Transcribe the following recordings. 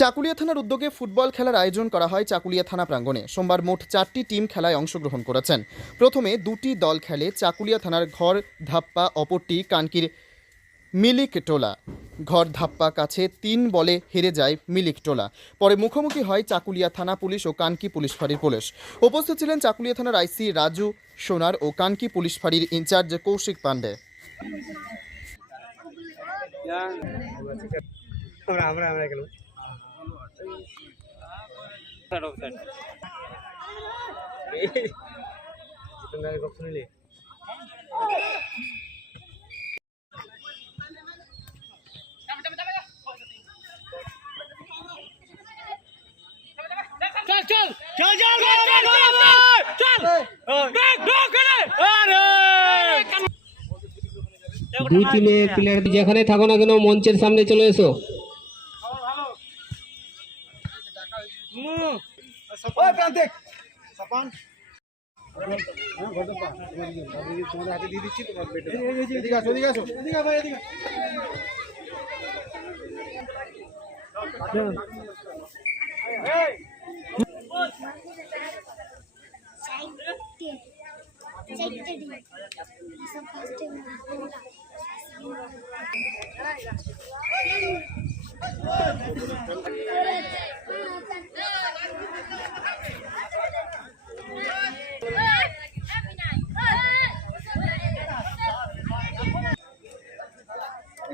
চাকুলিয়া থানার উদ্যোগে ফুটবল খেলার আয়োজন করা হয় চাকুলিয়া থানা প্রাঙ্গণে। সোমবার মোট চারটি টিম খেলায় অংশগ্রহণ করেছেন। প্রথমে দুটি দল খেলে চাকুলিয়া থানার ঘর ধাপ্পা, অপরটি কানকির মিলিক টোলা ঘর ধাপ্পা কাছে তিন বলে হেরে যায় মিলিক টোলা পরে মুখোমুখি হয় চাকুলিয়া থানা পুলিশ ও কানকি পুলিশ ফাঁড়ির পুলিশ। উপস্থিত ছিলেন চাকুলিয়া থানার আইসি রাজু সোনার ও কানকি পুলিশ ফাঁড়ির ইনচার্জ কৌশিক পান্ডে আমরা আমরা আমরা চল দুই টিমে প্লেয়ার যেখানে থাকো না কেন মঞ্চের সামনে চলে এসো। ওই প্রান্তিক সাপান তোমাদের হাতে দিয়ে দিচ্ছি তোমার পেটে এদিকে আসো এদিকে আসো এদিকে ভাই এদিকে চারটে চারটে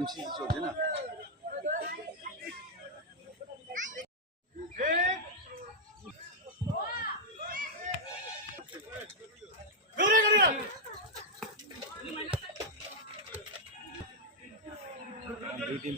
MCC चौक है ना। ड्यूटी